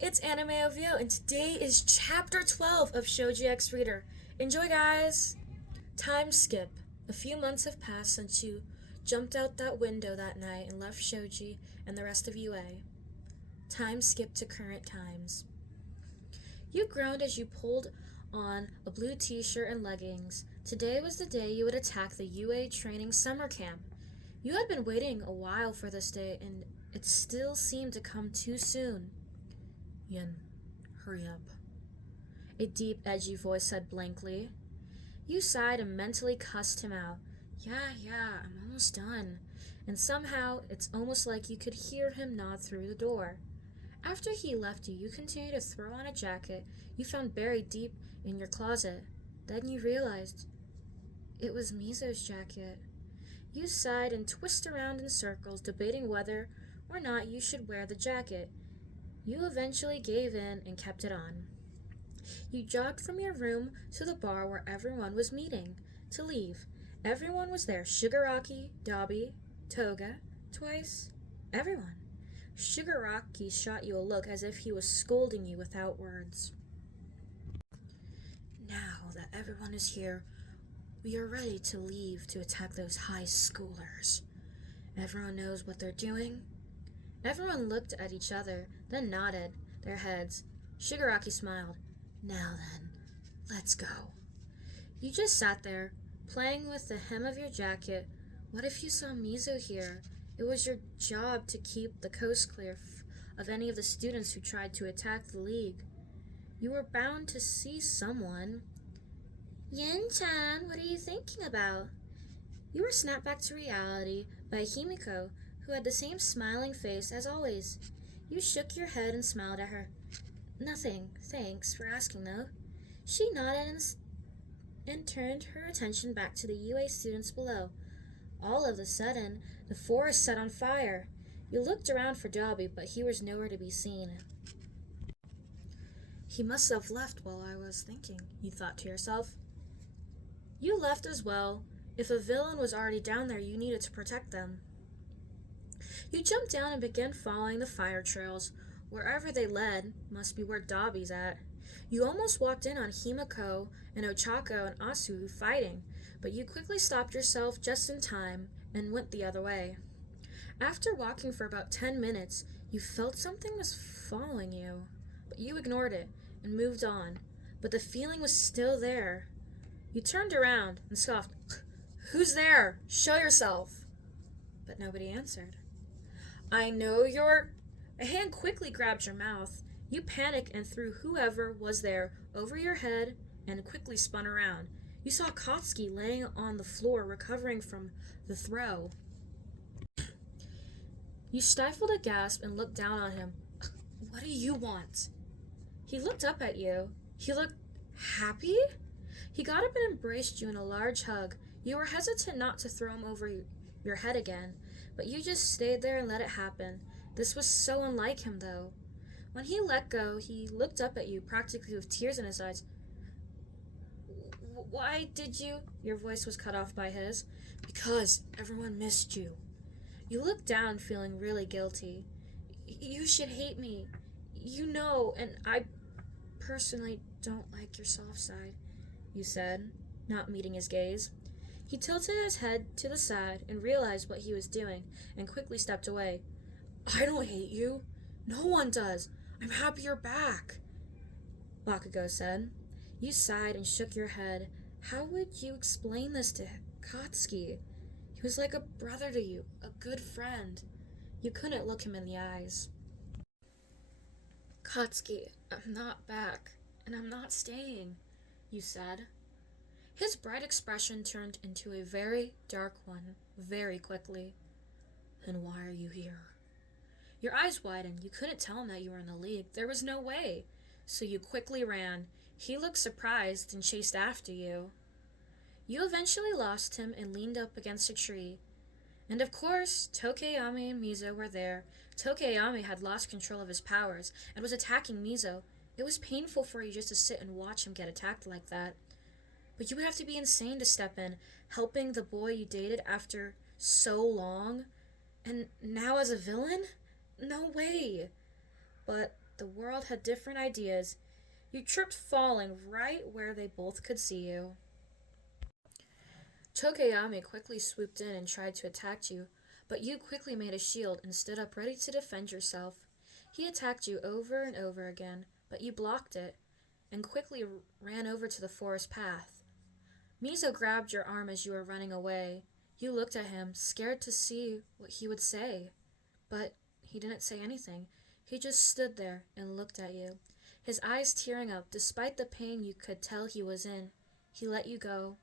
it's Anime of You, and today is chapter 12 of Shoji X Reader. Enjoy, guys! Time skip. A few months have passed since you jumped out that window that night and left Shoji and the rest of UA. Time skip to current times. You groaned as you pulled on a blue t-shirt and leggings. Today was the day you would attack the UA training summer camp. You had been waiting a while for this day, and it still seemed to come too soon. Yin, hurry up. A deep, edgy voice said blankly. You sighed and mentally cussed him out. Yeah, I'm almost done. And somehow, it's almost like you could hear him nod through the door. After he left you, you continued to throw on a jacket you found buried deep in your closet. Then you realized it was Mizo's jacket. You sighed and twisted around in circles, debating whether or not you should wear the jacket. You eventually gave in and kept it on. You jogged from your room to the bar where everyone was meeting to leave. Everyone was there. Shigaraki, Dabi, Toga, Twice, everyone. Shigaraki shot you a look as if he was scolding you without words. Now that everyone is here, we are ready to leave to attack those high schoolers. Everyone knows what they're doing. Everyone looked at each other, then nodded their heads. Shigaraki smiled. Now then, let's go. You just sat there, playing with the hem of your jacket. What if you saw Mizo here? It was your job to keep the coast clear of any of the students who tried to attack the league. You were bound to see someone. Yin-chan, what are you thinking about? You were snapped back to reality by Himiko, who had the same smiling face as always. You shook your head and smiled at her. Nothing, thanks for asking though. She nodded and turned her attention back to the UA students below. All of a sudden, the forest set on fire. You looked around for Dabi, but he was nowhere to be seen. He must have left while I was thinking, you thought to yourself. You left as well. If a villain was already down there, you needed to protect them. You jumped down and began following the fire trails. Wherever they led must be where Dabi's at. You almost walked in on Himiko and Ochako and Asu fighting, but you quickly stopped yourself just in time and went the other way. After walking for about 10 minutes, you felt something was following you, but you ignored it and moved on, but the feeling was still there. You turned around and scoffed, Who's there? Show yourself! But nobody answered. I know you're... A hand quickly grabbed your mouth. You panicked and threw whoever was there over your head and quickly spun around. You saw Katsuki laying on the floor, recovering from the throw. You stifled a gasp and looked down on him. What do you want? He looked up at you. He looked happy? He got up and embraced you in a large hug. You were hesitant not to throw him over your head again, but you just stayed there and let it happen. This was so unlike him, though. When he let go, he looked up at you, practically with tears in his eyes. Why did you? Your voice was cut off by his. Because everyone missed you. You looked down, feeling really guilty. You should hate me. You know, and I personally don't like your soft side, you said, not meeting his gaze. He tilted his head to the side and realized what he was doing and quickly stepped away. I don't hate you. No one does. I'm happy you're back, Bakugo said. You sighed and shook your head. How would you explain this to Katsuki? He was like a brother to you, a good friend. You couldn't look him in the eyes. Katsuki, I'm not back, and I'm not staying, you said. His bright expression turned into a very dark one very quickly. Then why are you here? Your eyes widened. You couldn't tell him that you were in the league. There was no way. So you quickly ran. He looked surprised and chased after you. You eventually lost him and leaned up against a tree. And of course, Tokeyami and Mizo were there. Tokeyami had lost control of his powers and was attacking Mizo. It was painful for you just to sit and watch him get attacked like that. But you would have to be insane to step in, helping the boy you dated after so long. And now as a villain? No way. But the world had different ideas. You tripped falling right where they both could see you. Tokeyami quickly swooped in and tried to attack you, but you quickly made a shield and stood up ready to defend yourself. He attacked you over and over again, but you blocked it, and quickly ran over to the forest path. Mizo grabbed your arm as you were running away. You looked at him, scared to see what he would say. But he didn't say anything. He just stood there and looked at you, his eyes tearing up despite the pain you could tell he was in. He let you go,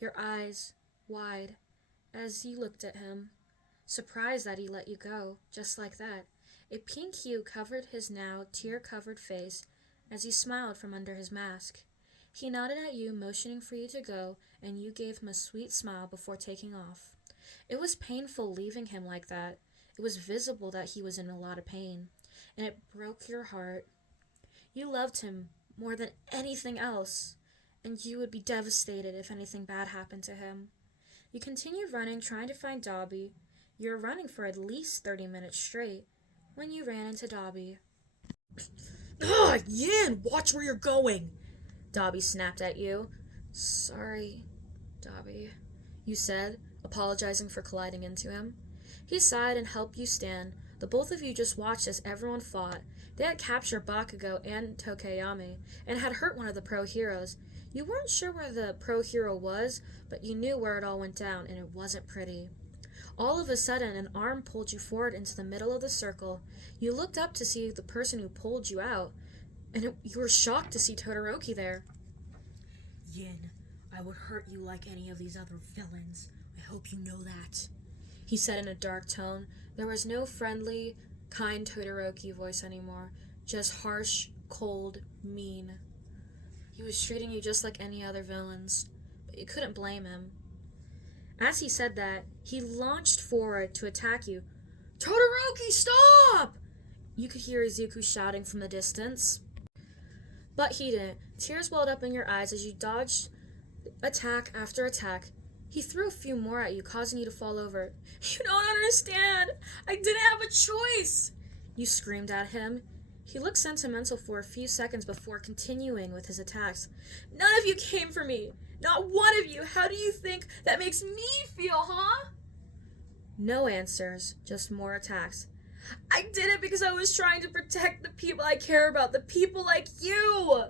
your eyes wide, as you looked at him, surprised that he let you go, just like that. A pink hue covered his now tear-covered face as he smiled from under his mask. He nodded at you, motioning for you to go, and you gave him a sweet smile before taking off. It was painful leaving him like that. It was visible that he was in a lot of pain, and it broke your heart. You loved him more than anything else, and you would be devastated if anything bad happened to him. You continued running, trying to find Dobby. You were running for at least 30 minutes straight when you ran into Dobby. Ah, Yin, watch where you're going! Dobby snapped at you. Sorry, Dobby, you said, apologizing for colliding into him. He sighed and helped you stand. The both of you just watched as everyone fought. They had captured Bakugo and Tokeyami, and had hurt one of the pro heroes. You weren't sure where the pro hero was, but you knew where it all went down, and it wasn't pretty. All of a sudden, an arm pulled you forward into the middle of the circle. You looked up to see the person who pulled you out, and you were shocked to see Todoroki there. Yin, I would hurt you like any of these other villains. I hope you know that, he said in a dark tone. There was no friendly, kind Todoroki voice anymore, just harsh, cold, mean. He was treating you just like any other villains, but you couldn't blame him. As he said that, he launched forward to attack you. Todoroki, stop! You could hear Izuku shouting from the distance. But he didn't. Tears welled up in your eyes as you dodged attack after attack. He threw a few more at you, causing you to fall over. You don't understand! I didn't have a choice! You screamed at him. He looked sentimental for a few seconds before continuing with his attacks. None of you came for me! Not one of you! How do you think that makes me feel, huh? No answers, just more attacks. I did it because I was trying to protect the people I care about, the people like you!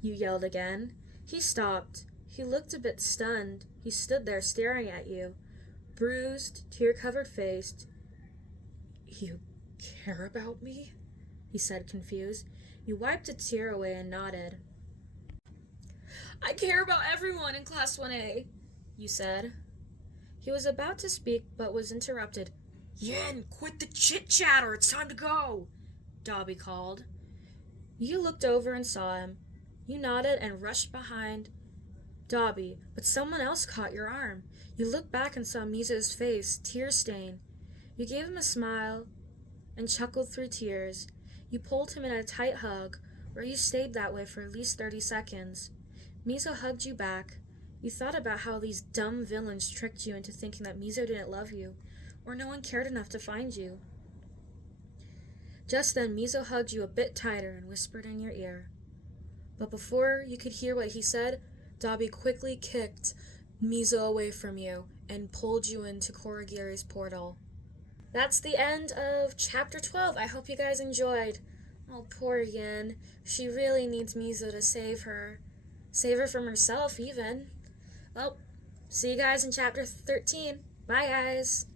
You yelled again. He stopped. He looked a bit stunned. He stood there staring at you, bruised, tear-covered faced. You care about me? He said, confused. You wiped a tear away and nodded. I care about everyone in Class 1A, you said. He was about to speak, but was interrupted. Yin, quit the chit-chatter, it's time to go, Dobby called. You looked over and saw him. You nodded and rushed behind Dobby, but someone else caught your arm. You looked back and saw Mizo's face, tear-stained. You gave him a smile and chuckled through tears. You pulled him in a tight hug, where you stayed that way for at least 30 seconds. Mizo hugged you back. You thought about how these dumb villains tricked you into thinking that Mizo didn't love you, or no one cared enough to find you. Just then, Mizo hugged you a bit tighter and whispered in your ear. But before you could hear what he said, Dobby quickly kicked Mizo away from you and pulled you into Korigiri's portal. That's the end of Chapter 12. I hope you guys enjoyed. Oh, poor Yin. She really needs Mizo to save her. Save her from herself, even. Well, see you guys in Chapter 13. Bye, guys.